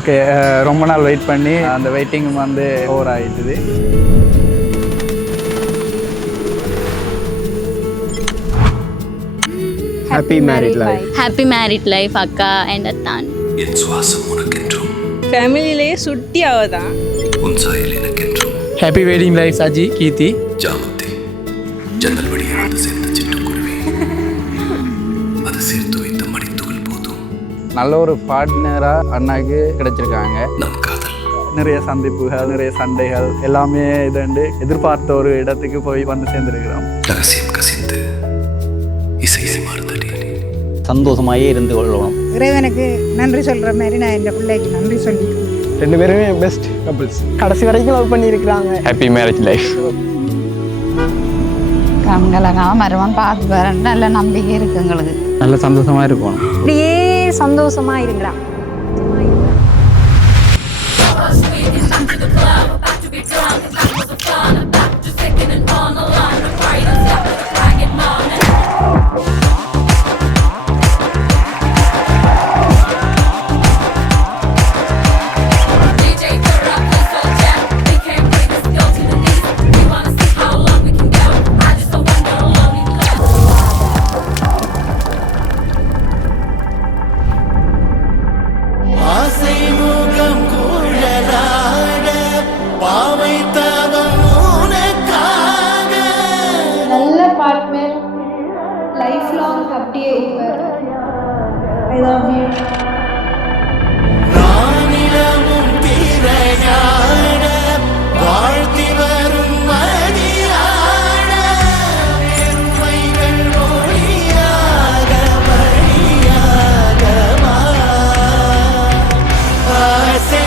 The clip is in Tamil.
ஓகே, ரொம்ப நாள் வெயிட் பண்ணி அந்த வெயிட்டிங் வந்து ஓவர் ஆகிட்டுது. Happy married life. Happy married life அக்கா அண்ட் அத்தான். என் சுவாசம் உனக்கென்றும், ஃபேமிலியிலேயே சுட்டி அவதான். உன் சாயல் எனக்கென்றும். Happy wedding life Saji Keerthi. ஜாமத்தி ஜன்னல் வழியே வந்து சேர்ந்த சிட்டுக்குருவி, அது சேர்த்து வைத்த மணித்துகள் போதும். நல்ல ஒரு பார்ட்னராக அண்ணாக்கு கிடைச்சிருக்காங்க. நம் காதல் நிறைய சந்திப்புகள், நிறைய சண்டைகள் எல்லாமே இதுண்டு எதிர்பார்த்த ஒரு இடத்துக்கு போய் வந்து சேர்ந்துருக்கிறோம். ரகசியம் கசிந்து இசையை மாறுதடி. சந்தோஷமாயே இருந்து கொள்ளணும். இறைவனுக்கு நன்றி சொல்கிற மாதிரி நான் என் பிள்ளைக்கு நன்றி சொல்லிக்கிறேன். ரெண்டு பேருமே பெஸ்ட் கப்பிள்ஸ். கடைசி வரைக்கும் லவ் பண்ணியிருக்கிறாங்க. Happy marriage life. கண்கலகாம மருமன் பார்த்து வரேன். நல்ல நம்பிக்கை இருக்கு எங்களுக்கு. நல்ல சந்தோஷமாக இருக்கணும். அப்படியே சந்தோஷமா இருங்களா. நல்ல பார்ட்னர், லைஃப் லாங் அப்படியே இருப்பார். I love you. வாழ்த்தி வரும் மதியான பெருமைகள் ஒளியாக மணியாக ஆசை